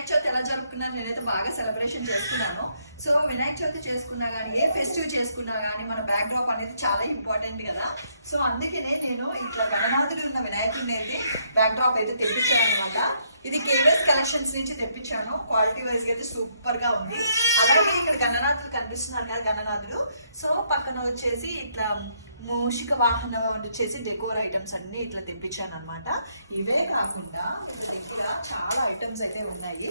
వినాయక చవితి ఎలా జరుపుకున్నారు నేనైతే బాగా సెలబ్రేషన్ చేసుకున్నాను. సో వినాయక చవితి చేసుకున్నా కానీ ఏ ఫెస్టివ్ చేసుకున్నా కానీ మన బ్యాక్ డ్రాప్ అనేది చాలా ఇంపార్టెంట్ కదా. సో అందుకనే నేను ఇట్లా గణనాథుడు ఉన్న వినాయకుడిని అయితే బ్యాక్ డ్రాప్ అయితే తెప్పించాను అనమాట ఇది కేవీఎస్ కలెక్షన్స్ నుంచి తెప్పించాను. క్వాలిటీ వైజ్ అయితే సూపర్గా ఉంది. అలాగే ఇక్కడ గణనాథులు కనిపిస్తున్నారు కదా గణనాథులు. సో పక్కన వచ్చేసి ఇట్లా మూషిక వాహనం వచ్చేసి డెకోర్ ఐటమ్స్ అన్ని ఇట్లా తెప్పించాను అనమాట ఇవే కాకుండా దగ్గర చాలా ఐటమ్స్ అయితే ఉన్నాయి.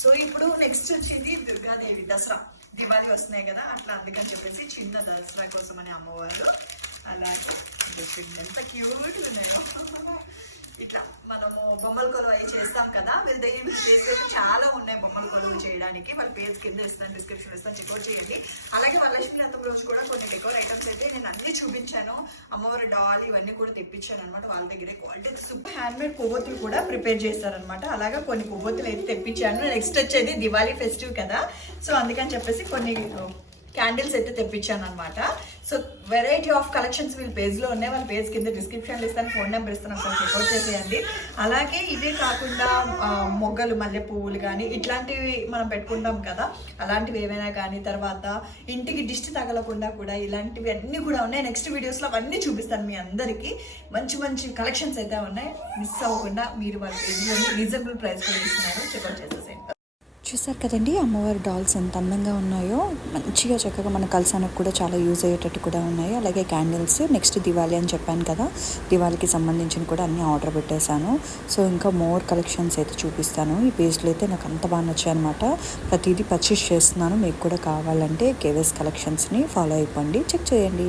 సో ఇప్పుడు నెక్స్ట్ వచ్చేది దుర్గాదేవి దసరా. దివాళీ వస్తున్నాయి కదా అట్లా అందుకని చెప్పేసి చిన్న దసరా కోసం అని అమ్మవారు అలాగే ఎంత క్యూట్ ఉన్నాయో ఇట్లా మనము బొమ్మల కొలువు అవి చేస్తాం కదా వీళ్ళ చాలా ఉన్నాయి బొమ్మలు కొలువు చేయడానికి. వాళ్ళ పేజ్ కింద ఇస్తాను డిస్క్రిప్షన్ ఇస్తాను చెక్అవుట్ చేయండి. అలాగే వరలక్ష్మి అంత రోజు కూడా కొన్ని డెకోర్ ఐటమ్స్ అయితే నేను అన్ని చూపించాను. అమ్మవారి డాల్ ఇవన్నీ కూడా తెప్పించాను అనమాట వాళ్ళ దగ్గరే క్వాలిటీ సూపర్ హ్యాండ్ మేడ్ కొవ్వొత్తులు కూడా ప్రిపేర్ చేస్తారనమాట అలాగే కొన్ని కొవ్వొత్తులు అయితే తెప్పించాను. నెక్స్ట్ వచ్చేది దివాళీ ఫెస్టివ్ కదా. సో అందుకని చెప్పేసి కొన్ని క్యాండిల్స్ అయితే తెప్పించాను అనమాట సో వెరైటీ ఆఫ్ కలెక్షన్స్ వీళ్ళ పేజ్లో ఉన్నాయి. వాళ్ళ పేజ్ కింద డిస్క్రిప్షన్ ఇస్తాను ఫోన్ నెంబర్ ఇస్తాను ఒకసారి చెక్అౌట్ చేసేయండి. అలాగే ఇదే కాకుండా మొగ్గలు మల్లె పువ్వులు కానీ ఇట్లాంటివి మనం పెట్టుకుంటాం కదా. అలాంటివి ఏమైనా కానీ తర్వాత ఇంటికి దిష్టి తగలకుండా కూడా ఇలాంటివి అన్నీ కూడా ఉన్నాయి. నెక్స్ట్ వీడియోస్లో అవన్నీ చూపిస్తాను మీ అందరికీ. మంచి మంచి కలెక్షన్స్ అయితే ఉన్నాయి. మిస్ అవ్వకుండా మీరు వాళ్ళ పేజ్లో రీజనబుల్ ప్రైస్ కూడా ఇస్తున్నారు చెక్అౌట్ చేసేసేయండి. చూసారు కదండి అమ్మవారి డాల్స్ ఎంత అందంగా ఉన్నాయో. మంచిగా చక్కగా మన కలసానికి కూడా చాలా యూజ్ అయ్యేటట్టు కూడా ఉన్నాయి. అలాగే క్యాండిల్స్ నెక్స్ట్ దివాళీ అని చెప్పాను కదా దివాళీకి సంబంధించిన కూడా అన్ని ఆర్డర్ పెట్టేశాను. సో ఇంకా మోర్ కలెక్షన్స్ అయితే చూపిస్తాను. ఈ పేజ్లో అయితే నాకు అంత బాగా నచ్చాయి అనమాట ప్రతిదీ పర్చేస్ చేస్తున్నాను. మీకు కూడా కావాలంటే కేవీఎస్ కలెక్షన్స్ని ఫాలో అయిపోండి. చెక్ చేయండి.